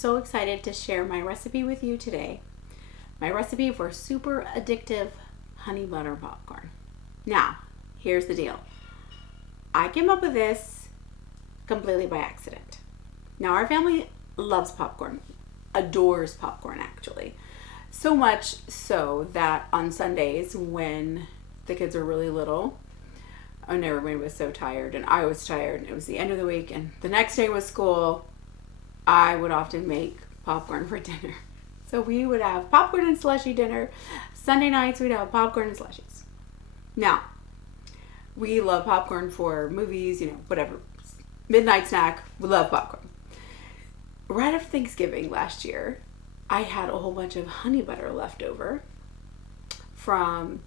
so excited to share my recipe with you today. My recipe for super addictive honey butter popcorn. Now, here's the deal. I came up with this completely by accident. Now, our family loves popcorn, adores popcorn actually. So much so that on Sundays when the kids are really little, and everybody was so tired and I was tired and it was the end of the week and the next day was school, I would often make popcorn for dinner. So we would have popcorn and slushy dinner. Sunday nights we'd have popcorn and slushies. Now, we love popcorn for movies, whatever. Midnight snack, we love popcorn. Right after Thanksgiving last year, I had a whole bunch of honey butter left over from,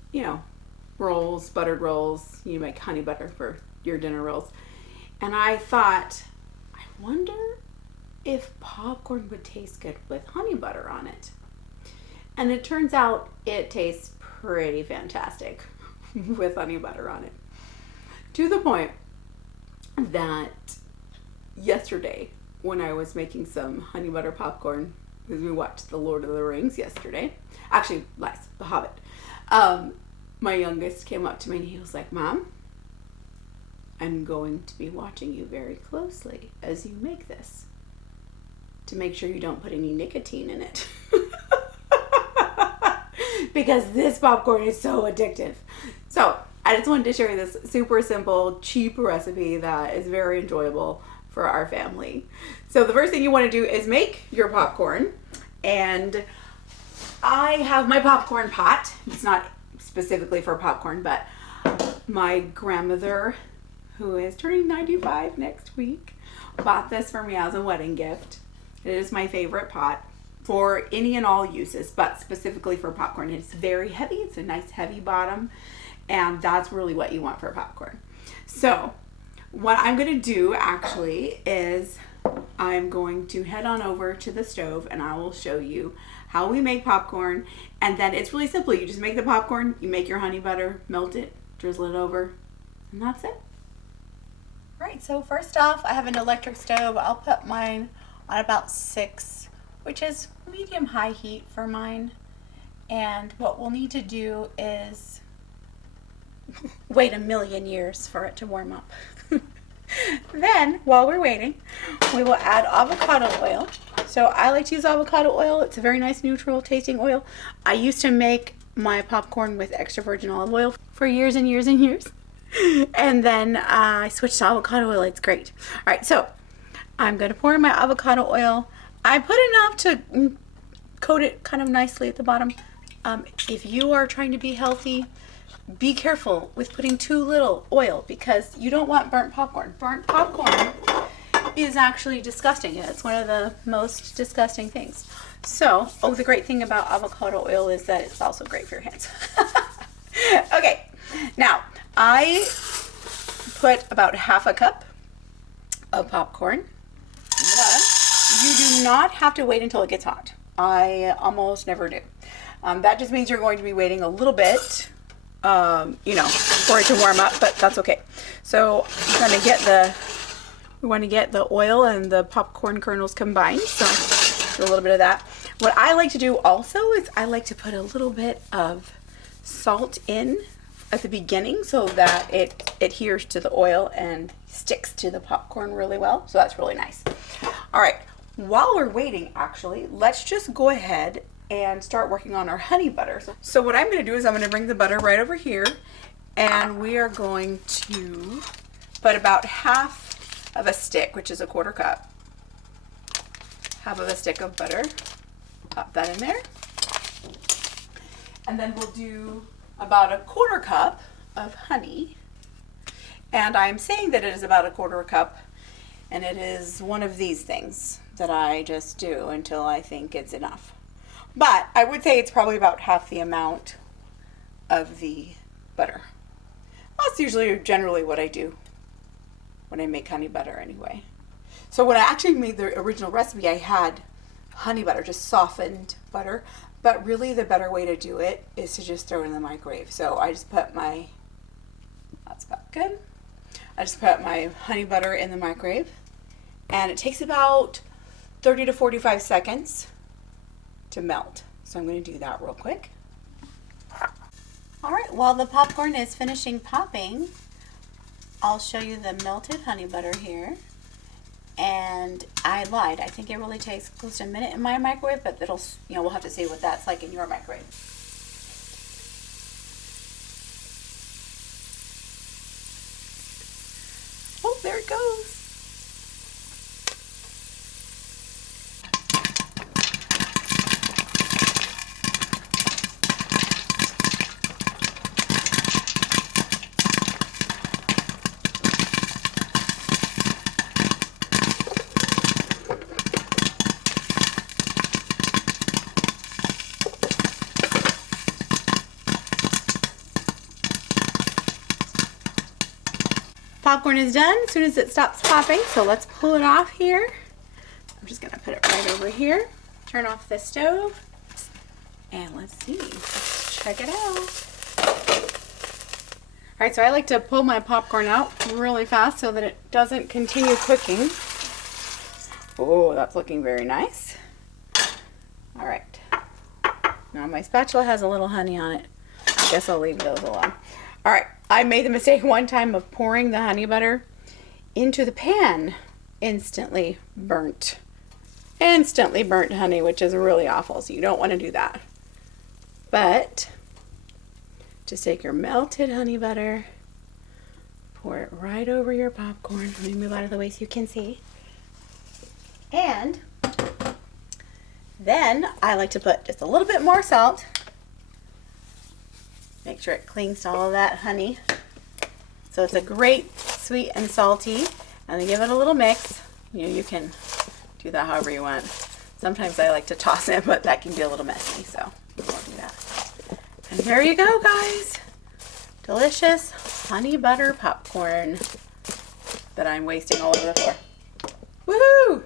rolls, buttered rolls. You make honey butter for your dinner rolls. And I thought, I wonder if popcorn would taste good with honey butter on it. And it turns out it tastes pretty fantastic with honey butter on it. To the point that yesterday, when I was making some honey butter popcorn, because we watched The Lord of the Rings yesterday, actually, The Hobbit, my youngest came up to me and he was like, "Mom, I'm going to be watching you very closely as you make this to make sure you don't put any nicotine in it." Because this popcorn is so addictive. So I just wanted to share this super simple, cheap recipe that is very enjoyable for our family. So the first thing you want to do is make your popcorn. And I have my popcorn pot. It's not specifically for popcorn, but my grandmother, who is turning 95 next week, bought this for me as a wedding gift. It is my favorite pot for any and all uses, but specifically for popcorn. It's very heavy. It's a nice heavy bottom, and that's really what you want for popcorn. So what I'm going to do actually is I'm going to head on over to the stove and I will show you how we make popcorn. And then it's really simple. You just make the popcorn, you make your honey butter, melt it, drizzle it over, and that's it. Right, so first off, I have an electric stove. I'll put mine on about 6, which is medium-high heat for mine. And what we'll need to do is wait a million years for it to warm up. Then, while we're waiting, we will add avocado oil. So I like to use avocado oil. It's a very nice neutral tasting oil. I used to make my popcorn with extra virgin olive oil for years and years and years. And then I switched to avocado oil. It's great. All right, so I'm going to pour in my avocado oil. I put enough to coat it kind of nicely at the bottom. If you are trying to be healthy, be careful with putting too little oil because you don't want burnt popcorn. Burnt popcorn is actually disgusting. It's one of the most disgusting things. So, the great thing about avocado oil is that it's also great for your hands. Okay, now I put about half a cup of popcorn. You do not have to wait until it gets hot. I almost never do. That just means you're going to be waiting a little bit for it to warm up, but that's okay. So we want to get the oil and the popcorn kernels combined. So do a little bit of that. What I like to do also is I like to put a little bit of salt in at the beginning so that it adheres to the oil and sticks to the popcorn really well. So that's really nice. All right, while we're waiting, actually, let's just go ahead and start working on our honey butter. So what I'm going to do is I'm going to bring the butter right over here, and we are going to put about half of a stick, which is a 1/4 cup, half of a stick of butter, pop that in there, and then we'll do about a 1/4 cup of honey. And I'm saying that it is about a 1/4 cup, and it is one of these things that I just do until I think it's enough. But I would say it's probably about half the amount of the butter. That's usually generally what I do when I make honey butter anyway. So when I actually made the original recipe, I had honey butter, just softened butter. But really the better way to do it is to just throw it in the microwave. So I just put that's about good. I just put my honey butter in the microwave. And it takes about 30 to 45 seconds to melt. So I'm going to do that real quick. All right, while the popcorn is finishing popping, I'll show you the melted honey butter here. And I lied. I think it really takes close to a minute in my microwave, but it'll, we'll have to see what that's like in your microwave. Oh, there it goes. Popcorn is done as soon as it stops popping, so let's pull it off here. I'm just gonna put it right over here, turn off the stove, and let's see, let's check it out. All right, so I like to pull my popcorn out really fast so that it doesn't continue cooking. Oh, that's looking very nice. All right, now my spatula has a little honey on it. I guess I'll leave those alone. All right, I made the mistake one time of pouring the honey butter into the pan. Instantly burnt honey, which is really awful, so you don't want to do that. But just take your melted honey butter, pour it right over your popcorn. Let me move out of the way so you can see. And then I like to put just a little bit more salt. Make sure it clings to all of that honey. So it's a great sweet and salty. And then give it a little mix. You can do that however you want. Sometimes I like to toss it, but that can be a little messy, so we won't do that. And there you go, guys. Delicious honey butter popcorn that I'm wasting all over the floor. Woohoo!